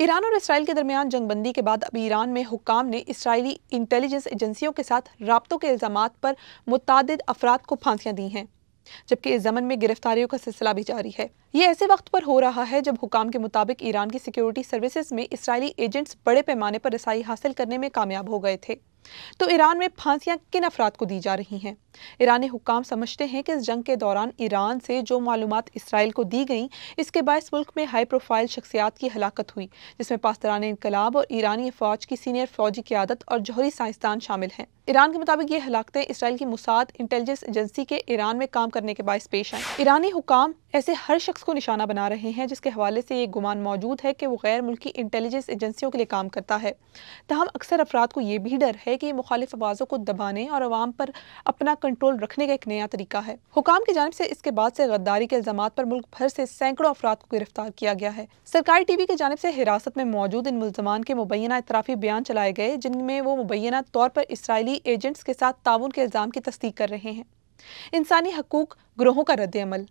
ایران اور اسرائیل کے درمیان جنگ بندی کے بعد اب ایران میں حکام نے اسرائیلی انٹیلیجنس ایجنسیوں کے ساتھ رابطوں کے الزامات پر متعدد افراد کو پھانسیاں دی ہیں، جبکہ اس ضمن میں گرفتاریوں کا سلسلہ بھی جاری ہے۔ یہ ایسے وقت پر ہو رہا ہے جب حکام کے مطابق ایران کی سیکیورٹی سروسز میں اسرائیلی ایجنٹس بڑے پیمانے پر رسائی حاصل کرنے میں کامیاب ہو گئے تھے۔ تو ایران میں پھانسیاں کن افراد کو دی جا رہی ہیں؟ ایرانی حکام سمجھتے ہیں کہ اس جنگ کے دوران ایران سے جو معلومات اسرائیل کو دی گئیں، اس کے باعث ملک میں ہائی پروفائل شخصیات کی ہلاکت ہوئی، جس میں پاسداران انقلاب اور ایرانی افواج کی سینئر فوجی قیادت اور جوہری سائنسدان شامل ہیں۔ ایران کے مطابق یہ ہلاکتیں اسرائیل کی موساد انٹیلیجنس ایجنسی کے ایران میں کام کرنے کے باعث پیش آئیں۔ ایرانی حکام ایسے ہر شخص کو نشانہ بنا رہے ہیں جس کے حوالے سے یہ گمان موجود ہے کہ وہ غیر ملکی انٹیلیجنس ایجنسیوں کے لیے کام کرتا ہے۔ تاہم اکثر افراد کو یہ بھی ڈر ہے کہ یہ مخالف آوازوں کو دبانے اور عوام پر اپنا کنٹرول رکھنے کا ایک نیا طریقہ ہے۔ حکام کی جانب سے اس کے بعد سے غداری کے الزامات پر ملک بھر سے سینکڑوں افراد کو گرفتار کیا گیا ہے۔ سرکاری ٹی وی کی جانب سے حراست میں موجود ان ملزمان کے مبینہ اعترافی بیان چلائے گئے، جن میں وہ مبینہ طور پر اسرائیلی ایجنٹس کے ساتھ تعاون کے الزام کی تصدیق کر رہے ہیں۔ انسانی حقوق گروہوں کا رد عمل۔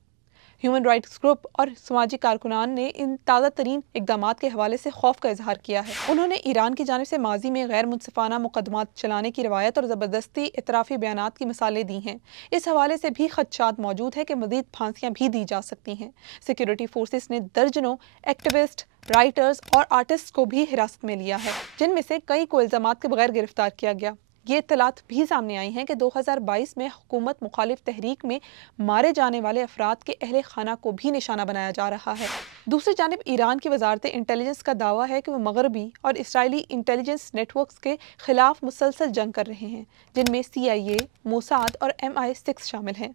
ہیومن رائٹس گروپ اور سماجی کارکنان نے ان تازہ ترین اقدامات کے حوالے سے خوف کا اظہار کیا ہے۔ انہوں نے ایران کی جانب سے ماضی میں غیر منصفانہ مقدمات چلانے کی روایت اور زبردستی اعترافی بیانات کی مثالیں دی ہیں۔ اس حوالے سے بھی خدشات موجود ہے کہ مزید پھانسیاں بھی دی جا سکتی ہیں۔ سیکیورٹی فورسز نے درجنوں ایکٹیوسٹ، رائٹرز اور آرٹسٹ کو بھی حراست میں لیا ہے، جن میں سے کئی کو الزامات کے بغیر گرفتار کیا گیا۔ یہ اطلاعات بھی سامنے آئی ہیں کہ 2022 میں حکومت مخالف تحریک میں مارے جانے والے افراد کے اہل خانہ کو بھی نشانہ بنایا جا رہا ہے۔ دوسری جانب ایران کی وزارت انٹیلیجنس کا دعویٰ ہے کہ وہ مغربی اور اسرائیلی انٹیلیجنس نیٹ ورکس کے خلاف مسلسل جنگ کر رہے ہیں، جن میں CIA، موساد اور MI6 شامل ہیں۔